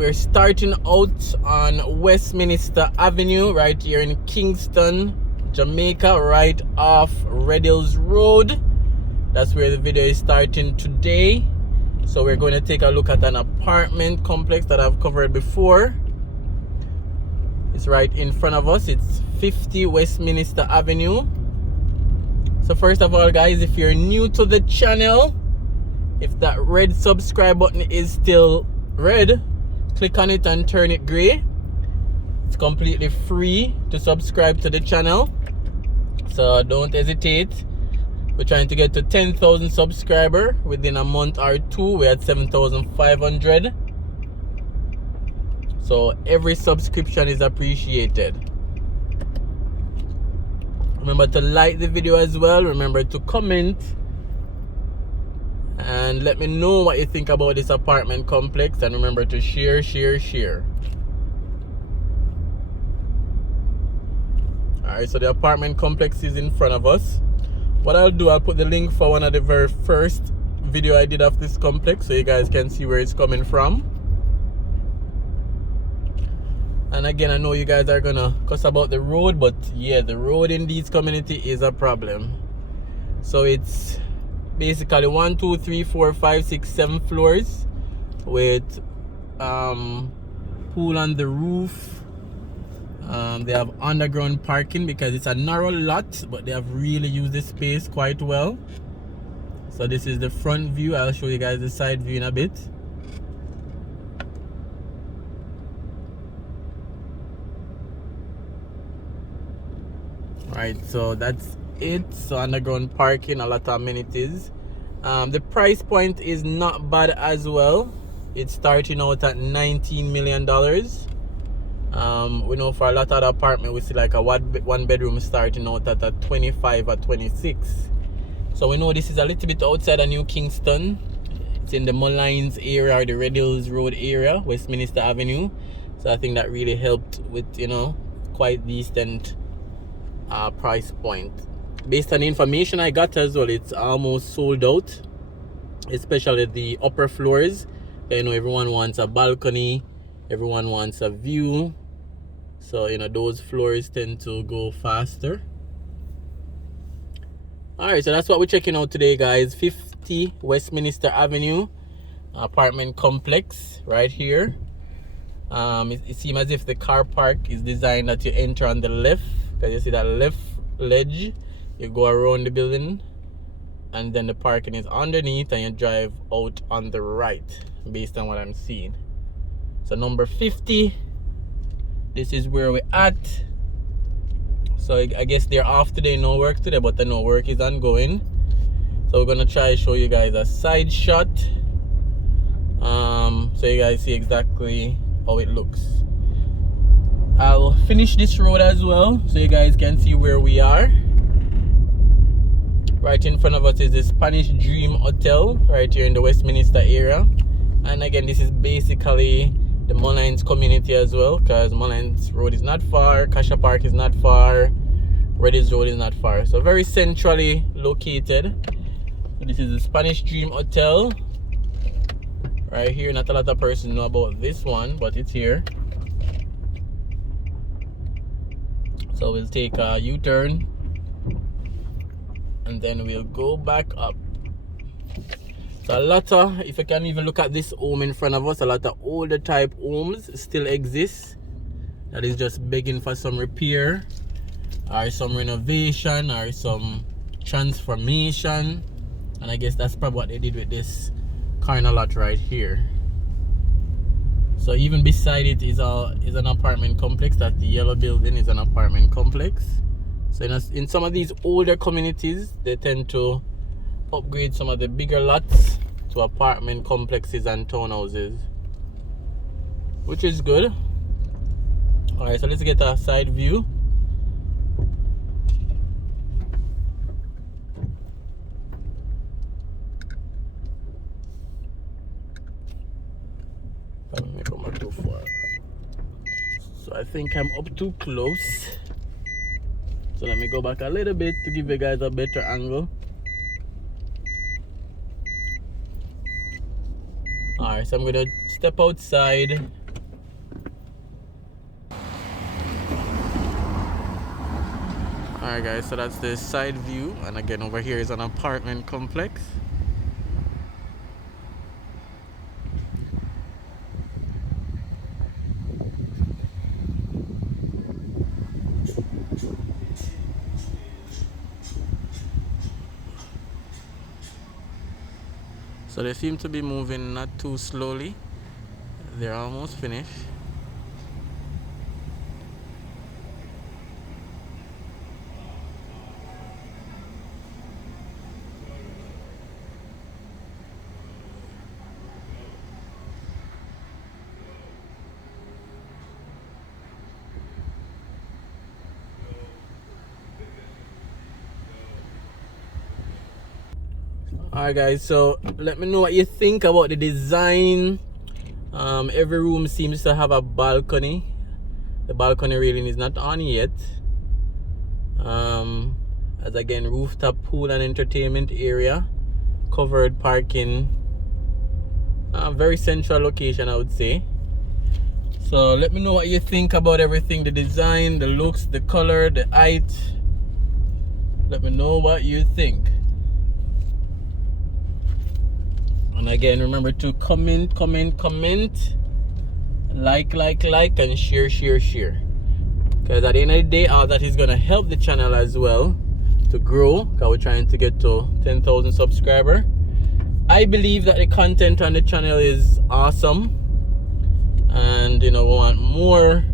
we're starting out on Westminster Avenue right here in Kingston, Jamaica, right off Red Hills Road. That's where the video is starting today. So we're going to take a look at an apartment complex that I've covered before. It's right in front of us. It's 50 Westminster Avenue. So first of all, guys, if you're new to the channel, if that red subscribe button is still red, click on it and turn it gray. It's completely free to subscribe to the channel, so don't hesitate. We're trying to get to 10,000 subscribers within a month or two. We're at 7,500. So every subscription is appreciated. Remember to like the video as well. Remember to comment and let me know what you think about this apartment complex, and remember to share. Alright, so the apartment complex is in front of us. What I'll do, I'll put the link for one of the very first video I did of this complex so you guys can see where it's coming from. And again, I know you guys are gonna cuss about the road, but yeah, the road in this community is a problem. So it's basically 1, 2, 3, 4, 5, 6, 7 floors with pool on the roof. They have underground parking because it's a narrow lot, but they have really used the space quite well. So this is the front view. I'll show you guys the side view in a bit. Right, so that's it. So underground parking, a lot of amenities. The price point is not bad as well. It's starting out at $19 million. We know for a lot of the apartment we see like a one bedroom starting out at a 25 or 26. So we know this is a little bit outside of New Kingston. It's in the Mullines area or the Red Hills Road area, Westminster Avenue. So I think that really helped with, you know, quite decent price point. Based on the information I got as well, it's almost sold out, especially the upper floors. You know, everyone wants a balcony, everyone wants a view, so you know those floors tend to go faster. Alright, so that's what we're checking out today, guys. 50 Westminster Avenue apartment complex right here. It seems as if the car park is designed that you enter on the left, because you see that left ledge, you go around the building and then the parking is underneath and you drive out on the right, based on what I'm seeing. So number 50, this is where we're at. So I guess they're off today, no work today, but I know work is ongoing. So we're gonna try to show you guys a side shot, so you guys see exactly how it looks. I'll finish this road as well so you guys can see where we are. Right in front of us is the Spanish Dream Hotel right here in the Westminster area. And again, this is basically the Mullines community as well, because Mullines Road is not far, Kasha Park is not far, Red Hills Road is not far. So very centrally located. So this is the Spanish Dream Hotel right here. Not a lot of persons know about this one, but it's here. So we'll take a U-turn and then we'll go back up. So a lot of, if you can even look at this home in front of us, a lot of older type homes still exist that is just begging for some repair or some renovation or some transformation. And I guess that's probably what they did with this corner lot right here. So even beside it is an apartment complex. That the yellow building is an apartment complex. So in some of these older communities, they tend to upgrade some of the bigger lots to apartment complexes and townhouses, which is good. Alright, so let's get a side view. Too far. So I think I'm up too close. So let me go back a little bit to give you guys a better angle. Alright, so I'm gonna step outside Alright guys, so that's the side view, and again over here is an apartment complex. So they seem to be moving not too slowly. They're almost finished. Alright guys, so let me know what you think about the design. Every room seems to have a balcony. The balcony railing is not on yet. As again, rooftop pool and entertainment area, covered parking, very central location, I would say. So let me know what you think about everything, the design, the looks, the color, the height. Let me know what you think. And again, remember to comment, like, and share. Because at the end of the day, all that is going to help the channel as well to grow. Because we're trying to get to 10,000 subscribers. I believe that the content on the channel is awesome. And, you know, we want more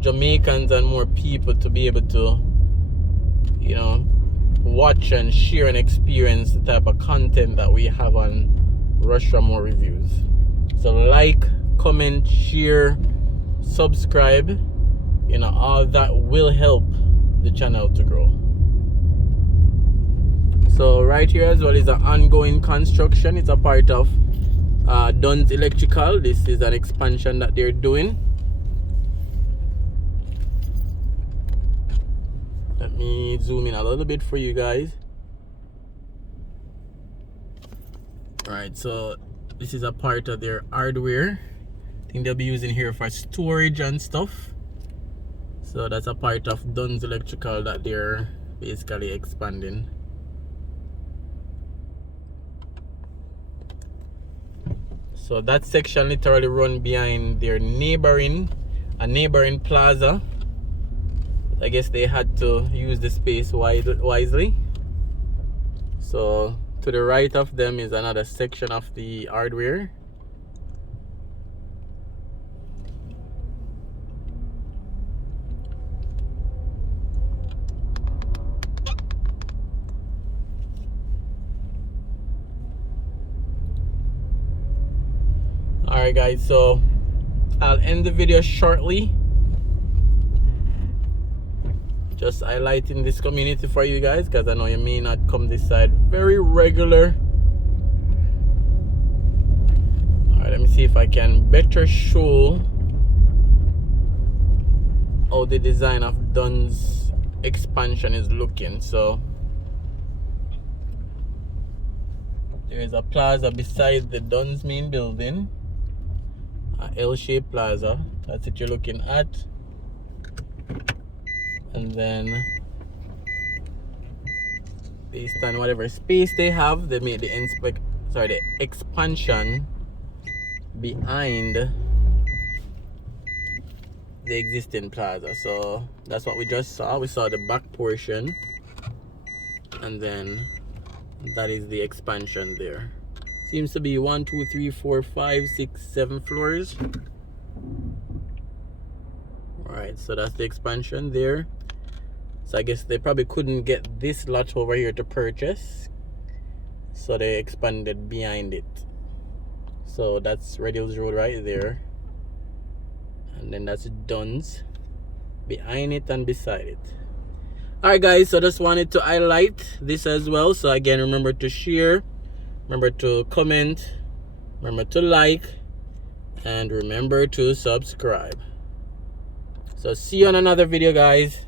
Jamaicans and more people to be able to, you know, watch and share and experience the type of content that we have on Raymore Reviews. So like, comment, share, subscribe, you know, all that will help the channel to grow. So right here as well is an ongoing construction. It's a part of Dunn's Electrical. This is an expansion that they're doing. Let me zoom in a little bit for you guys. Alright, so this is a part of their hardware. I think they'll be using here for storage and stuff. So that's a part of Dunn's Electrical that they're basically expanding. So that section literally run behind their neighboring plaza. I guess they had to use the space wisely. So to the right of them is another section of the hardware. Alright guys, so I'll end the video shortly. Just highlighting this community for you guys, because I know you may not come this side very regular. Alright, let me see if I can better show how the design of Dunn's expansion is looking. So there is a plaza beside the Dunn's main building, a L-shaped plaza. That's what you're looking at. And then based on whatever space they have, they made the expansion behind the existing plaza. So that's what we just saw. We saw the back portion, and then that is the expansion there. Seems to be 1, 2, 3, 4, 5, 6, 7 floors. Alright, so that's the expansion there. So I guess they probably couldn't get this lot over here to purchase, so they expanded behind it. So that's Red Hills Road right there, and then that's Dunn's behind it and beside it. Alright guys, so just wanted to highlight this as well. So again, remember to share, remember to comment, remember to like, and remember to subscribe. So see you on another video guys.